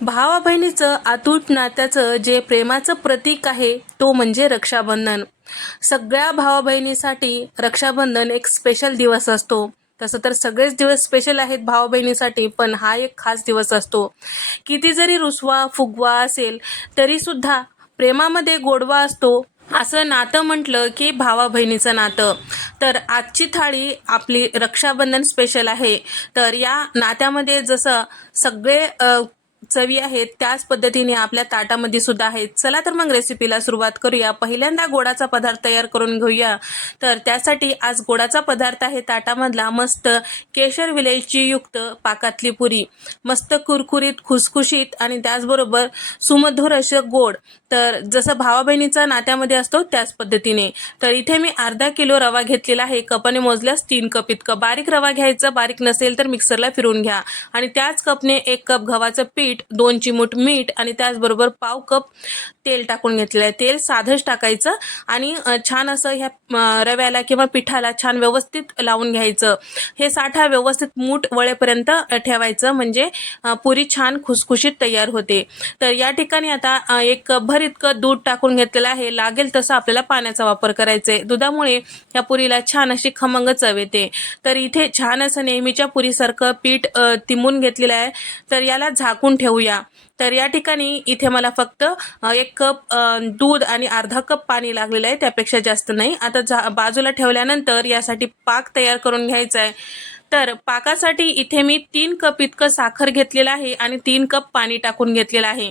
भावा बहिणीचं अतूट नात्याचं जे प्रेमाचं प्रतीक आहे तो म्हणजे रक्षाबंधन. सगळ्या भावा बहिणीसाठी रक्षाबंधन एक स्पेशल दिवस असतो. तसं तर सगळेच दिवस स्पेशल आहेत भावा बहिणीसाठी पण हा एक खास दिवस असतो. किती जरी रुसवा फुगवा असेल तरीसुद्धा प्रेमामध्ये गोडवा असतो असं नातं म्हटलं की भावा बहिणीचं नातं. तर आजची थाळी आपली रक्षाबंधन स्पेशल आहे. तर या नात्यामध्ये जसं सगळे चवी आहेत त्याच पद्धतीने आपल्या ताटामध्ये सुद्धा आहेत. चला तर मग रेसिपीला सुरुवात करूया. पहिल्यांदा गोडाचा पदार्थ तयार करून घेऊया. तर त्यासाठी आज गोडाचा पदार्थ आहे ताटामधला मस्त केशर विलायची युक्त पाकातली पुरी. मस्त कुरकुरीत खुसखुशीत आणि त्याचबरोबर सुमधुर असं गोड. तर जसं भावा बहिणीचा नात्यामध्ये असतो त्याच पद्धतीने. तर इथे मी अर्धा किलो रवा घेतलेला आहे. कपाने मोजल्यास तीन कप इतकं. बारीक रवा घ्यायचं बारीक नसेल तर मिक्सरला फिरून घ्या. आणि त्याच कपने एक कप गव्हाचं पीठ दोन चिमूट मीठ आणि त्याचबरोबर पाव कप तेल टाकून घेतलेलं आहे. तेल साधंच टाकायचं आणि छान असं ह्या रव्याला किंवा पिठाला छान व्यवस्थित लावून घ्यायचं. हे साठा व्यवस्थित मूठ वळेपर्यंत ठेवायचं म्हणजे पुरी छान खुसखुशीत तयार होते. तर या ठिकाणी आता एक कपभर इतकं दूध टाकून घेतलेलं आहे. लागेल तसं आपल्याला पाण्याचा वापर करायचा आहे. दुधामुळे या पुरीला छान अशी खमंग चव येते. तर इथे छान असं नेहमीच्या पुरीसारखं पीठ तिमून घेतलेलं आहे. तर याला झाकून ठेवूया तर या ठिकाणी इथे मला फक्त एक कप दूध आणि अर्धा कप पाणी लागलेलं आहे त्यापेक्षा जास्त नाही. आता जा बाजूला ठेवल्यानंतर यासाठी पाक तयार करून घ्यायचा आहे. तर पाकासाठी इथे मी तीन कप इतकं साखर घेतलेलं आहे आणि तीन कप पाणी टाकून घेतलेलं आहे.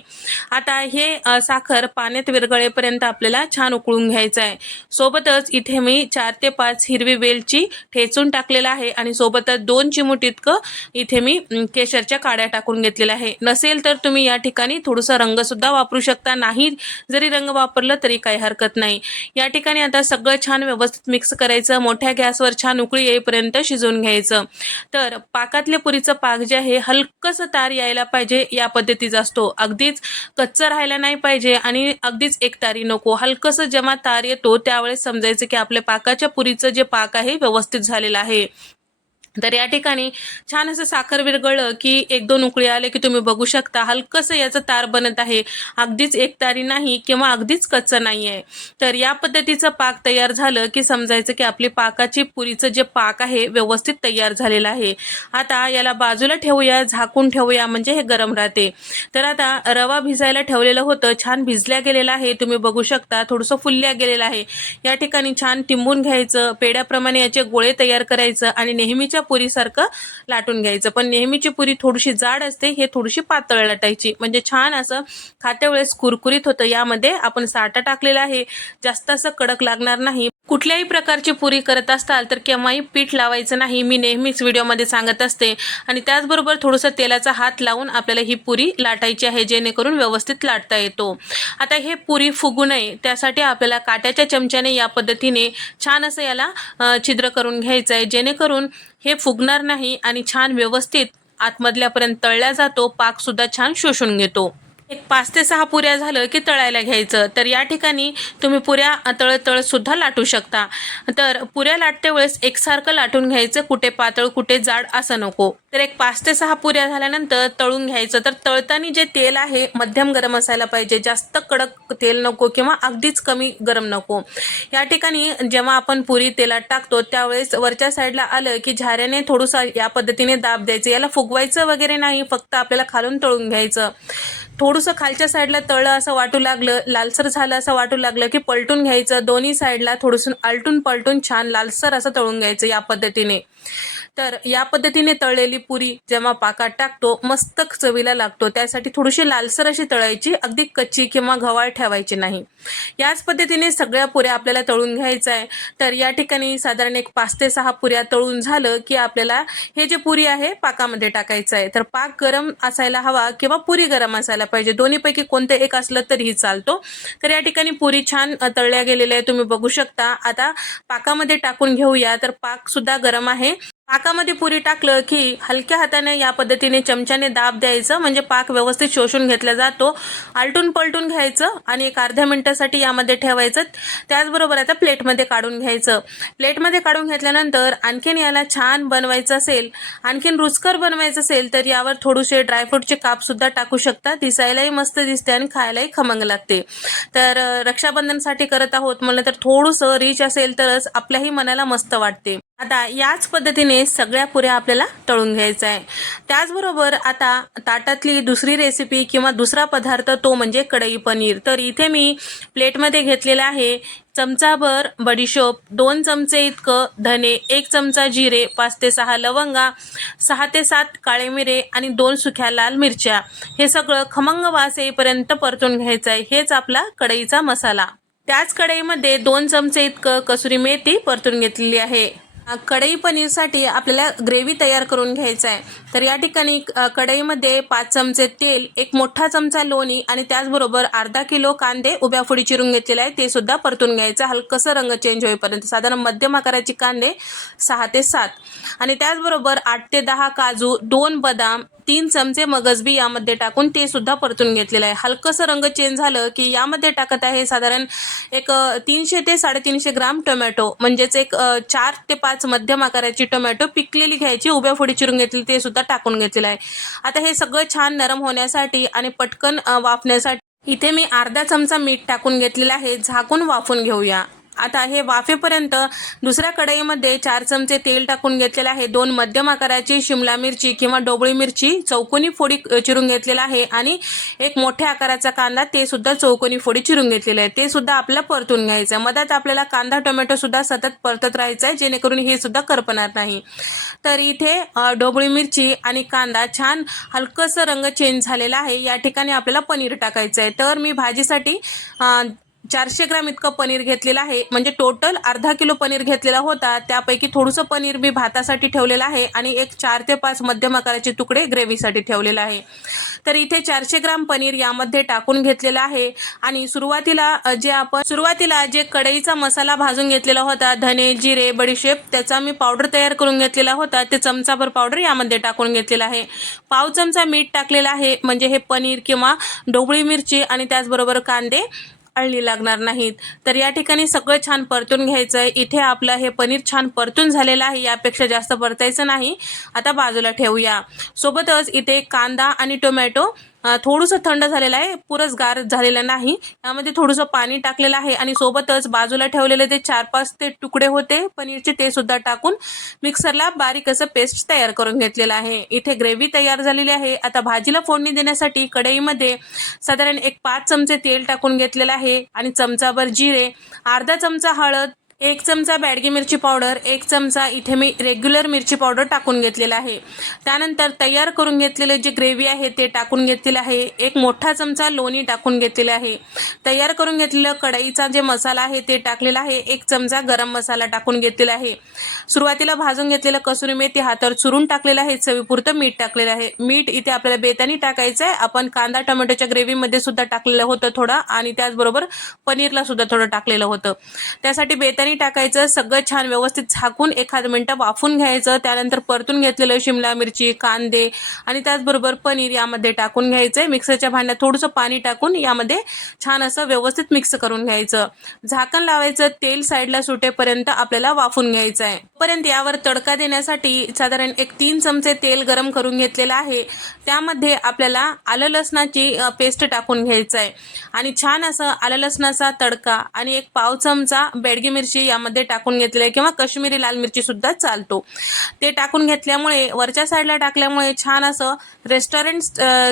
आता हे साखर पाण्यात विरघळेपर्यंत आपल्याला छान उकळून घ्यायचं आहे. सोबतच इथे मी चार ते पाच हिरवी वेलची ठेचून टाकलेलं आहे आणि सोबतच दोन चिमूट इतकं इथे मी केशरच्या काड्या टाकून घेतलेल्या आहे. नसेल तर तुम्ही या ठिकाणी थोडंसं रंगसुद्धा वापरू शकता. नाही जरी रंग वापरलं तरी काही हरकत नाही. या ठिकाणी आता सगळं छान व्यवस्थित मिक्स करायचं मोठ्या गॅसवर छान उकळी येईपर्यंत शिजवून घ्यायचं. तर पाकातल्या पुरीचं पाक जे आहे हलकंसं तार यायला पाहिजे या पद्धतीचा असतो. अगदीच कच्चं राहायला नाही पाहिजे आणि अगदीच एक तारी नको. हलकंसं जेव्हा तार येतो त्यावेळेस समजायचं की आपल्या पाकाच्या पुरीचं जे पाक आहे व्यवस्थित झालेलं आहे. तर या ठिकाणी छान असं साखर विरगळलं की एक दोन उकळी आले की तुम्ही बघू शकता हलकंसं याचं तार बनत आहे. अगदीच एक तारी नाही किंवा अगदीच कच्चं नाही आहे तर या पद्धतीचं पाक तयार झालं की समजायचं की आपली पाकाची पुरीचं जे पाक आहे व्यवस्थित तयार झालेलं आहे. आता याला बाजूला ठेवूया झाकून ठेवूया म्हणजे हे गरम राहते. तर आता रवा भिजायला ठेवलेलं होतं छान भिजल्या गेलेलं आहे. तुम्ही बघू शकता थोडंसं फुलल्या गेलेलं आहे. या ठिकाणी छान टिंबून घ्यायचं पेड्याप्रमाणे याचे गोळे तयार करायचं आणि नेहमीच्या पुरीसारखं लाटून घ्यायचं. पण नेहमीची पुरी थोडीशी जाड असते हे थोडीशी पातळ लाटायची. म्हणजे छान असं खात्या वेळेस कुरकुरीत होतं. यामध्ये आपण साठा टाकलेला आहे. जास्त असं कडक लागणार नाही. कुठल्याही प्रकारची पुरी करत असताल तर केव्हाही पीठ लावायचं नाही. मी नेहमीच व्हिडिओमध्ये सांगत असते. आणि त्याचबरोबर थोडंसं तेलाचा हात लावून आपल्याला ही पुरी लाटायची आहे जेणेकरून व्यवस्थित लाटता येतो. आता हे पुरी फुगू नये त्यासाठी आपल्याला काट्याच्या चमच्याने या पद्धतीने छान असं याला छिद्र करून घ्यायचं आहे. जेणेकरून हे फुगणार नाही आणि छान व्यवस्थित आतमधल्यापर्यंत तळल्या जातो पाकसुद्धा छान शोषून घेतो. एक पाच ते सहा पुऱ्या झालं की तळायला घ्यायचं. तर या ठिकाणी तुम्ही पुऱ्या तळतळ सुद्धा लाटू शकता. तर पुऱ्या लाटते वेळेस एकसारखं लाटून घ्यायचं कुठे पातळ कुठे जाड असं नको. तर एक पाच ते सहा पुऱ्या झाल्यानंतर तळून घ्यायचं. तर तळताना जे तेल आहे मध्यम गरम असायला पाहिजे. जास्त कडक तेल नको किंवा अगदीच कमी गरम नको. या ठिकाणी जेव्हा आपण पुरी तेलात टाकतो त्यावेळेस वरच्या साईडला आलं की झाऱ्याने थोडंसं या पद्धतीने दाब द्यायचं. याला फुगवायचं वगैरे नाही फक्त आपल्याला खालून तळून घ्यायचं. थोडंसं खालच्या साईडला तळं असं वाटू लागलं लालसर झालं असं वाटू लागलं की पलटून घ्यायचं. दोन्ही साईडला थोडंसं आलटून पलटून छान लालसर असं तळून घ्यायचं या पद्धतीने. तर या पद्धतीने तळलेली पुरी जेव्हा पाकात टाकतो मस्त चवीला लागतो. त्यासाठी थोडीशी लालसर अशी तळायची अगदी कच्ची किंवा घवाळ ठेवायची नाही. याच पद्धतीने सगळ्या पुऱ्या आपल्याला तळून घ्यायचं आहे तर या ठिकाणी साधारण एक पाच ते सहा पुऱ्या तळून झालं की आपल्याला हे जे पुरी आहे पाकामध्ये टाकायचं आहे तर पाक गरम असायला हवा किंवा पुरी गरम असायला पाहिजे. दोन्हीपैकी कोणते एक असलं तरीही चालतो. तर या ठिकाणी पुरी छान तळल्या गेलेल्या आहे तुम्ही बघू शकता. आता पाकामध्ये टाकून घेऊया. तर पाक सुद्धा गरम आहे. पाकामध्ये पुरी टाकलं की हलक्या हाताने या पद्धतीने चमच्याने दाब द्यायचं म्हणजे पाक व्यवस्थित शोषून घेतला जातो. आलटून पलटून घ्यायचं आणि एक अर्ध्या मिनिटासाठी यामध्ये ठेवायचं. त्याचबरोबर आता प्लेटमध्ये काढून घ्यायचं. प्लेटमध्ये काढून घेतल्यानंतर आणखीन याला छान बनवायचं असेल आणखीन रुचकर बनवायचं असेल तर यावर थोडेसे ड्रायफ्रूटचे कापसुद्धा टाकू शकता. दिसायलाही मस्त दिसते आणि खायलाही खमंग लागते. तर रक्षाबंधनसाठी करत आहोत म्हणलं तर थोडंसं रिच असेल तरच आपल्याही मनाला मस्त वाटते. आता याच पद्धतीने सगळ्या पुऱ्या आपल्याला तळून घ्यायचा आहे. त्याचबरोबर आता ताटातली दुसरी रेसिपी किंवा दुसरा पदार्थ तो म्हणजे कढई पनीर. तर इथे मी प्लेटमध्ये घेतलेला आहे चमचाभर बडीशोप दोन चमचे इतकं धने एक चमचा जिरे पाच ते सहा लवंगा सहा ते सात काळे मिरे आणि दोन सुक्या लाल मिरच्या. हे सगळं खमंग वास येईपर्यंत परतून घ्यायचं आहे. हेच आपला कढईचा मसाला. त्याच कढईमध्ये दोन चमचे इतकं कसुरी मेथी परतून घेतलेली आहे. कढई पनीरसाठी आपल्याला ग्रेव्ही तयार करून घ्यायचं आहे. तर या ठिकाणी कढईमध्ये पाच चमचे तेल एक मोठा चमचा लोणी आणि त्याचबरोबर अर्धा किलो कांदे उभ्या फोडी चिरून घेतलेले आहे. ते सुद्धा परतून घ्यायचं हलकसं रंग चेंज होईपर्यंत. साधारण मध्यम आकाराचे कांदे सहा ते सात. आणि त्याचबरोबर आठ ते दहा काजू दोन बदाम तीन चमचे मगजबी यामध्ये टाकून ते सुद्धा परतून घेतलेलं आहे. हलकंसं रंग चेंज झालं की यामध्ये टाकत आहे साधारण एक तीनशे ते साडेतीनशे ग्राम टोमॅटो. म्हणजेच एक चार ते पाच मध्यम आकाराची टोमॅटो पिकलेली घ्यायची उभ्या फोडी चिरून घेतली ते सुद्धा टाकून घेतलेलं आहे. आता हे सगळं छान नरम होण्यासाठी आणि पटकन वाफण्यासाठी इथे मी अर्धा चमचा मीठ टाकून घेतलेलं आहे. झाकून वाफून घेऊया. आता हे वाफेपर्यंत दुसऱ्या कढईमध्ये चार चमचे तेल टाकून घेतलेलं आहे. दोन मध्यम आकाराची शिमला मिरची किंवा डोबळी मिरची चौकोनी फोडी चिरून घेतलेला आहे. आणि एक मोठ्या आकाराचा कांदा ते सुद्धा चौकोनी फोडी चिरून घेतलेले आहे. ते सुद्धा आपल्याला परतून घ्यायचं आहे मधात आपल्याला कांदा टोमॅटो सुद्धा सतत परतत राहायचं आहे जेणेकरून हे सुद्धा करपणार नाही. तर इथे डोबळी मिरची आणि कांदा छान हलकंसं रंग चेंज झालेला आहे. या ठिकाणी आपल्याला पनीर टाकायचं आहे तर मी भाजीसाठी चारशे ग्राम इतकं पनीर घेतलेलं आहे. म्हणजे टोटल अर्धा किलो पनीर घेतलेला होता. त्यापैकी थोडंसं पनीर मी भातासाठी ठेवलेलं आहे आणि एक चार ते पाच मध्यम आकाराचे तुकडे ग्रेव्हीसाठी ठेवलेलं आहे. तर इथे चारशे ग्राम पनीर यामध्ये टाकून घेतलेलं आहे. आणि सुरुवातीला जे आपण सुरुवातीला जे कढईचा मसाला भाजून घेतलेला होता धने जिरे बडीशेप त्याचा मी पावडर तयार करून घेतलेला होता. ते चमचाभर पावडर यामध्ये टाकून घेतलेला आहे. पाव चमचा मीठ टाकलेला आहे. म्हणजे हे पनीर किंवा ढोबळी मिरची आणि त्याचबरोबर कांदे. अळणी लागणार नाहीत. तर या ठिकाणी सगळं छान परतून घ्यायचं आहे इथे आपलं हे पनीर छान परतून झालेलं आहे. यापेक्षा जास्त परतायचं नाही. आता बाजूला ठेवूया. सोबतच इथे कांदा आणि टोमॅटो थोडंसं थंड झालेलं आहे. पुरंच गार झालेलं नाही. यामध्ये थोडंसं पाणी टाकलेलं आहे आणि सोबतच बाजूला ठेवलेले ते चार पाच ते तुकडे होते. पनीरचे ते सुद्धा टाकून मिक्सरला बारीक असं पेस्ट तयार करून घेतलेलं आहे. इथे ग्रेव्ही तयार झालेली आहे. आता भाजीला फोडणी देण्यासाठी कढईमध्ये साधारण एक पाच चमचे तेल टाकून घेतलेलं आहे आणि चमचाभर जिरे अर्धा चमचा हळद एक चमचा बॅडगी मिरची पावडर एक चमचा इथे मी रेग्युलर मिरची पावडर टाकून घेतलेला आहे. त्यानंतर तयार करून घेतलेले जे ग्रेव्ही आहे ते टाकून घेतलेलं आहे. एक मोठा चमचा लोणी टाकून घेतलेले आहे. तयार करून घेतलेलं कढईचा जे मसाला आहे ते टाकलेला आहे. एक चमचा गरम मसाला टाकून घेतलेला आहे. सुरुवातीला भाजून घेतलेलं कसुरी मेथी हातावर चुरून टाकलेलं आहे. चवीपुरतं मीठ टाकलेलं आहे. मीठ इथे आपल्याला बेतानी टाकायचं आहे. आपण कांदा टोमॅटोच्या ग्रेव्हीमध्ये सुद्धा टाकलेलं होतं थोडं आणि त्याचबरोबर पनीरला सुद्धा थोडं टाकलेलं होतं. त्यासाठी बेतानी टाकायचं सगळं छान व्यवस्थित झाकून एखाद मिनटं वाफून घ्यायचं त्यानंतर परतून घेतलेलं शिमला मिरची कांदे आणि त्याचबरोबर पनीर यामध्ये टाकून घ्यायचं मिक्सरच्या भांड्यात थोडंसं पाणी टाकून यामध्ये छान असं व्यवस्थित मिक्स करून घ्यायचं. झाकण लावायचं तेल साईडला सुटेपर्यंत आपल्याला वाफून घ्यायचं आहे पर्यंत यावर तडका देण्यासाठी साधारण एक तीन चमचे तेल गरम करून घेतलेलं आहे. त्यामध्ये आपल्याला आलं लसणाची पेस्ट टाकून घ्यायचं आहे आणि छान असं आलं लसणाचा तडका आणि एक पाव चमचा बेडगी मिरची यामध्ये टाकून घेतले किंवा कश्मीरी लाल मिरची सुद्धा चालतो. ते टाकून घेतल्यामुळे वरच्या साईडला टाकल्यामुळे छान असं रेस्टॉरंट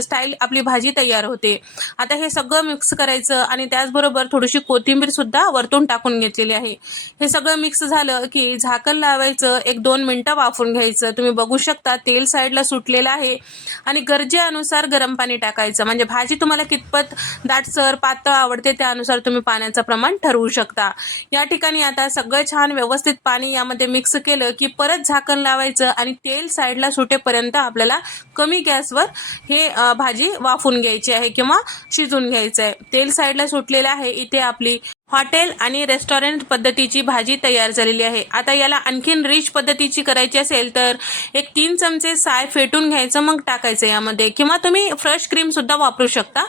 स्टाईल आपली भाजी तयार होते. आता हे सगळं मिक्स करायचं आणि त्याचबरोबर थोडीशी कोथिंबीर सुद्धा वरतून टाकून घेतलेली आहे. हे सगळं मिक्स झालं की झाकण लावायचं एक दोन मिनटं वाफून घ्यायचं. तुम्ही बघू शकता तेल साईडला सुटलेलं आहे आणि गरजेनुसार गरम पाणी टाकायचं. म्हणजे भाजी तुम्हाला कितपत दाटसर पातळ आवडते त्यानुसार तुम्ही पाण्याचं प्रमाण ठरवू शकता. या ठिकाणी आता सगळं छान व्यवस्थित पाणी यामध्ये मिक्स केलं की परत झाकण लावायचं आणि तेल साईडला सुटेपर्यंत आपल्याला कमी गॅसवर हे भाजी वाफून घ्यायची आहे किंवा शिजून घ्यायचं आहे तेल साईडला सुटलेलं आहे इथे आपली हॉटेल आणि रेस्टॉरंट पद्धतीची भाजी तयार झालेली आहे. आता याला आणखीन रिच पद्धतीची करायची असेल तर एक तीन चमचे साय फेटून घ्यायचं मग टाकायचं यामध्ये. किंवा तुम्ही फ्रेश क्रीमसुद्धा वापरू शकता.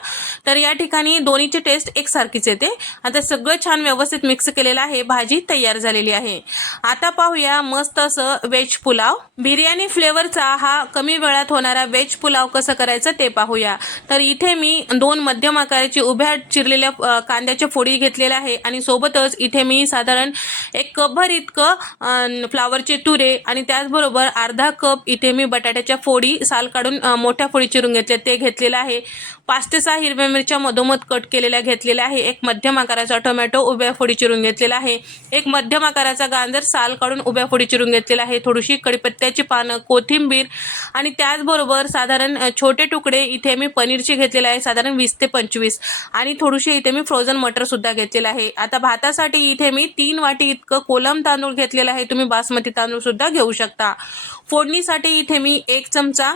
तर या ठिकाणी दोन्हीची टेस्ट एकसारखीच येते. आता सगळं छान व्यवस्थित मिक्स केलेलं आहे. भाजी तयार झालेली आहे. आता पाहूया मस्त असं व्हेज पुलाव. बिर्याणी फ्लेवरचा हा कमी वेळात होणारा व्हेज पुलाव कसं करायचं ते पाहूया. तर इथे मी दोन मध्यम आकाराची उभ्या चिरलेल्या कांद्याच्या फोडी घेतलेल्या आहे आणि सोबतच इथे मी साधारण एक कपभर इतकं फ्लावरचे तुरे आणि त्याचबरोबर अर्धा कप इथे मी बटाट्याच्या फोडी साल काढून मोठ्या फोडी चिरून घेतल्या. ते घेतलेलं आहे. पाच ते सहा हिरव्या मिरच्या मधोमध कट केलेल्या घेतलेल्या आहे. एक मध्यम आकाराचा टोमॅटो उभ्या फोडी चिरून घेतलेला आहे. एक मध्यम आकाराचा गाजर साल काढून उभ्या फोडी चिरून घेतलेला आहे. थोडीशी कडीपत्त्याची पानं कोथिंबीर आणि त्याचबरोबर साधारण छोटे तुकडे इथे मी पनीरचे घेतलेले आहे साधारण वीस ते पंचवीस. आणि थोडीशी इथे मी फ्रोझन मटर सुद्धा घेतलेलं आहे. आता भातासाठी इथे मी तीन वाटी इतकं कोलम तांदूळ घेतलेलं आहे. तुम्ही बासमती तांदूळ सुद्धा घेऊ शकता. फोडणीसाठी इथे मी एक चमचा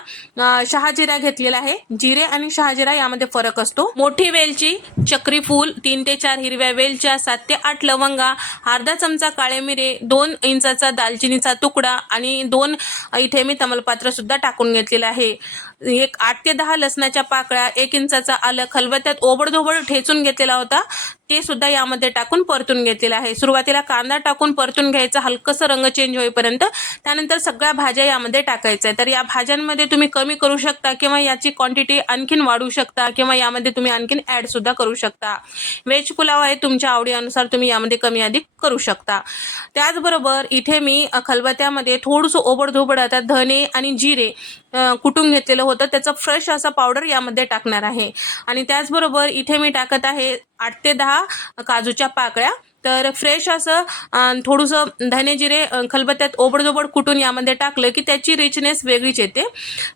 शहाजिरा घेतलेला आहे. जिरे आणि शहाजिरा यामध्ये फरक असतो. मोठी वेलची चक्री फूल तीन ते चार हिरव्या वेलच्या सात ते आठ लवंगा अर्धा चमचा काळे मिरे दोन इंचाचा दालचिनीचा तुकडा आणि दोन इथे मी तमलपात्र सुद्धा टाकून घेतलेलं आहे. एक आठ ते दहा लसणाच्या पाकळ्या एक इंचाचा आलं खलबत्त्यात ओबडधोबड ठेचून घेतलेला होता. ते सुद्धा यामध्ये टाकून परतून घेतलेलं आहे. सुरुवातीला कांदा टाकून परतून घ्यायचा. हलकसं रंग चेंज होईपर्यंत त्यानंतर सगळ्या भाज्या यामध्ये टाकायच्या. आहे तर या भाज्यांमध्ये तुम्ही कमी करू शकता किंवा याची क्वांटिटी आणखीन वाढू शकता किंवा यामध्ये तुम्ही आणखीन ॲड सुद्धा करू शकता. व्हेज पुलाव आहे. तुमच्या आवडीनुसार तुम्ही यामध्ये कमी अधिक करू शकता. त्याचबरोबर इथे मी खलबत्यामध्ये खलबत्त्यामध्ये थोडंसं ओबडधोबड आता धने आणि जिरे कुटून घेतलेलं होतं. त्याचं फ्रेश असा पावडर यामध्ये टाकणार आहे. आणि त्याचबरोबर इथे मी टाकत आहे आठ ते दहा काजूच्या पाकळ्या. तर फ्रेश असं थोडंसं धने जिरे खलबत्त्यात ओबडजोबड कुटून यामध्ये टाकलं की त्याची रिचनेस वेगळीच येते.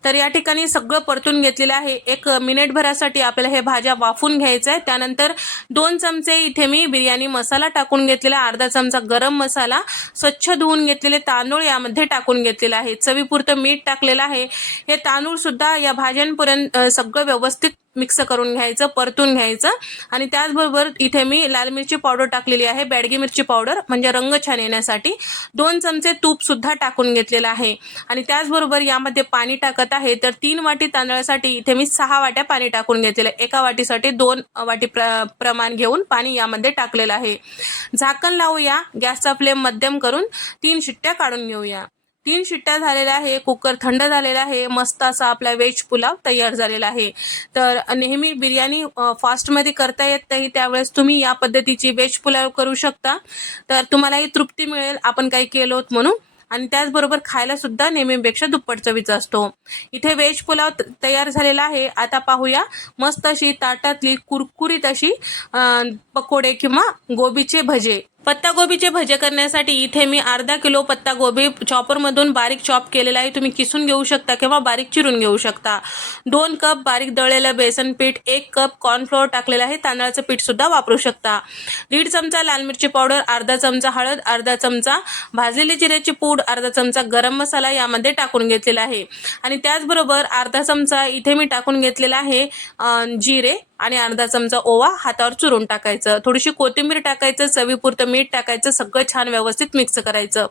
तर या ठिकाणी सगळं परतून घेतलेलं आहे. एक मिनिटभरासाठी आपल्याला हे भाज्या वाफून घ्यायचं आहे. त्यानंतर दोन चमचे इथे मी बिर्याणी मसाला टाकून घेतलेला अर्धा चमचा गरम मसाला स्वच्छ धुवून घेतलेले तांदूळ यामध्ये टाकून घेतलेलं आहे. चवीपुरतं मीठ टाकलेलं आहे. हे तांदूळ सुद्धा या भाज्यांपर्यंत सगळं व्यवस्थित मिक्स करून घ्यायचं परतून घ्यायचं. आणि त्याचबरोबर इथे मी लाल मिरची पावडर टाकलेली आहे बॅडगी मिरची पावडर म्हणजे रंग छान येण्यासाठी. दोन चमचे तूप सुद्धा टाकून घेतलेलं आहे. आणि त्याचबरोबर यामध्ये पाणी टाकत आहे तर तीन वाटी तांदळासाठी इथे मी सहा वाट्या पाणी टाकून घेतलेलं आहे. एका वाटीसाठी दोन वाटी प्र प्रमाण घेऊन पाणी यामध्ये टाकलेलं आहे. झाकण लावूया गॅसचा फ्लेम मध्यम करून तीन शिट्ट्या काढून घेऊया. तीन शिट्ट्या झालेल्या आहे कुकर थंड झालेला आहे मस्त असा आपला व्हेज पुलाव तयार झालेला आहे. तर नेहमी बिर्याणी फास्टमध्ये करता येत नाही त्यावेळेस तुम्ही या पद्धतीची व्हेज पुलाव करू शकता. तर तुम्हालाही तृप्ती मिळेल आपण काही केलो आहोत म्हणून. आणि त्याचबरोबर खायला सुद्धा नेहमीपेक्षा दुप्पट चवीचा असतो. इथे व्हेज पुलाव त- तयार झालेला आहे. आता पाहूया मस्त अशी ताटातली कुरकुरीत अशी पकोडे किंवा गोबीचे भजे. पत्तागोबीचे भजे करण्यासाठी इथे मी अर्धा किलो पत्तागोबी चॉपरमधून बारीक चॉप केलेला आहे. तुम्ही किसून घेऊ शकता किंवा बारीक चिरून घेऊ शकता. दोन कप बारीक दळलेलं बेसन पीठ एक कप कॉर्नफ्लोअर टाकलेलं आहे. तांदळाचं पीठसुद्धा वापरू शकता. दीड चमचा लाल मिरची पावडर अर्धा चमचा हळद अर्धा चमचा भाजलेली जिऱ्याची पूड अर्धा चमचा गरम मसाला यामध्ये टाकून घेतलेला आहे. आणि त्याचबरोबर अर्धा चमचा इथे मी टाकून घेतलेला आहे जिरे. आणि अर्धा चमचा ओवा हातावर चुरून टाकायचं. थोडीशी कोथिंबीर टाकायचं चवीपुरतं मीठ टाकायचं सगळं छान व्यवस्थित मिक्स करायचं.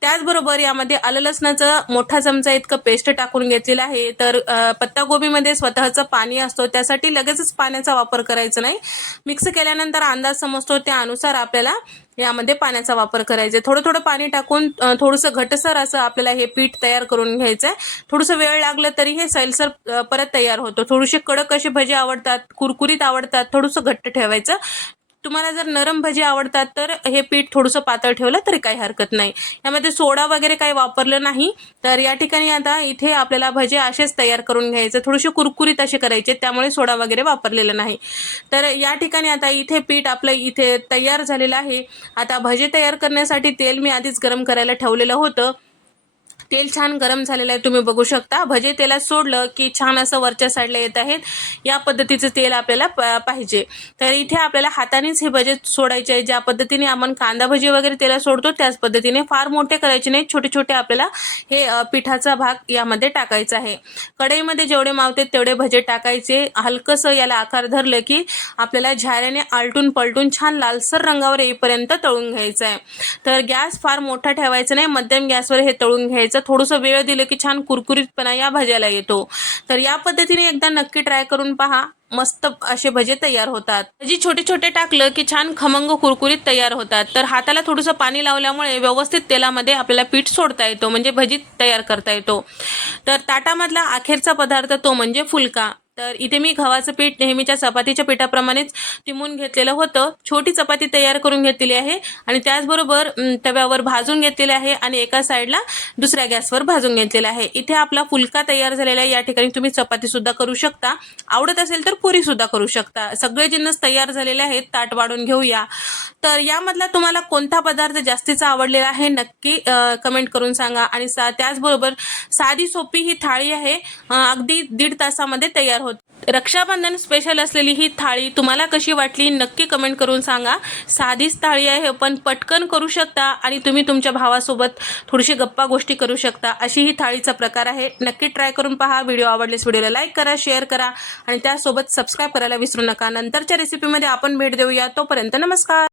त्याचबरोबर यामध्ये आलं लसणाचं मोठा चमचा इतकं पेस्ट टाकून घेतलेलं आहे. तर पत्तागोबीमध्ये स्वतःचं पाणी असतो. त्यासाठी लगेचच पाण्याचा वापर करायचा नाही. मिक्स केल्यानंतर अंदाज समजतो. त्यानुसार आपल्याला यामध्ये पाण्याचा वापर करायचा. थोडं थोडं पाणी टाकून थोडंसं घटसर असं आपल्याला हे पीठ तयार करून घ्यायचं आहे थोडंसं वेळ लागलं तरी हे सैलसर परत तयार होतो. थोडीशी कडक अशी भजी आवडतात कुरकुरीत आवडतात थोडंसं घट्ट ठेवायचं. तुम्हाला जर नरम भजी आवडतात तर हे पीठ थोडंसं पातळ ठेवलं तरी काही हरकत नाही. यामध्ये सोडा वगैरे काही वापरलं नाही. तर या ठिकाणी आता इथे आपल्याला भजे असेच तयार करून घ्यायचे. थोडेसे कुरकुरीत असे करायचे त्यामुळे सोडा वगैरे वापरलेला नाही. तर या ठिकाणी आता इथे पीठ आपलं इथे तयार झालेलं आहे. आता भजे तयार करण्यासाठी तेल मी आधीच गरम करायला ठेवलेलं होतं. तेल छान गरम झालेलं आहे तुम्ही बघू शकता. भजे तेलात सोडलं की छान असं वरच्या साईडला येत आहेत. या पद्धतीचं तेल आपल्याला प- पाहिजे. तर इथे आपल्याला हातानेच हे भजे सोडायचे आहे ज्या पद्धतीने आपण कांदा भजी वगैरे तेला सोडतो त्याच पद्धतीने फार मोठे करायचे नाही. छोटे छोटे आपल्याला हे पिठाचा भाग यामध्ये टाकायचा आहे. कढईमध्ये जेवढे मावते तेवढे भजे टाकायचे. हलकंसं याला आकार धरलं की आपल्याला झाऱ्याने आलटून पलटून छान लालसर रंगावर येईपर्यंत तळून घ्यायचं आहे. तर गॅस फार मोठा ठेवायचा नाही. मध्यम गॅसवर हे तळून घ्यायचं. थोडंसं वेळ दिलं की छान कुरकुरीतपणा या भाज्याला येतो. तर या पद्धतीने एकदा नक्की ट्राय करून पहा. मस्त असे भजे तयार होतात. भजी छोटे छोटे टाकलं की छान खमंग कुरकुरीत तयार होतात. तर हाताला थोडंसं पाणी लावल्यामुळे व्यवस्थित तेलामध्ये आपल्याला पीठ सोडता येतो. म्हणजे भजी तयार करता येतो. तर ताटामधला अखेरचा पदार्थ तो म्हणजे फुलका. तर इथे मी गव्हाचं पीठ नेहमीच्या चपातीच्या पिठाप्रमाणेच टिमून घेतलेलं होतं. छोटी चपाती तयार करून घेतलेली आहे आणि त्याचबरोबर तव्यावर भाजून घेतलेले आहे आणि एका साईडला दुसऱ्या गॅसवर भाजून घेतलेला आहे. इथे आपला फुलका तयार झालेला आहे. या ठिकाणी तुम्ही चपाती सुद्धा करू शकता. आवडत असेल तर पुरी सुद्धा करू शकता. सगळे जिन्नस तयार झालेले आहेत. ताट वाढून घेऊया. तर यामधला तुम्हाला कोणता पदार्थ जास्तीचा आवडलेला आहे नक्की कमेंट करून सांगा. आणि सा त्याचबरोबर साधी सोपी ही थाळी आहे. अगदी दीड तासामध्ये तयार रक्षाबंधन स्पेशल असलेली ही थाळी तुम्हाला कशी वाटली नक्की कमेंट करून सांगा. साधीच थाळी आहे पण पटकन करू शकता आणि तुम्ही तुमच्या भावासोबत थोडीशी गप्पा गोष्टी करू शकता. अशी ही थाळीचा प्रकार आहे. नक्की ट्राय करून पहा. व्हिडिओ आवडल्यास व्हिडिओला लाईक करा शेअर करा आणि त्यासोबत सबस्क्राईब करायला विसरू नका. नंतरच्या रेसिपीमध्ये आपण भेट देऊया. तोपर्यंत नमस्कार.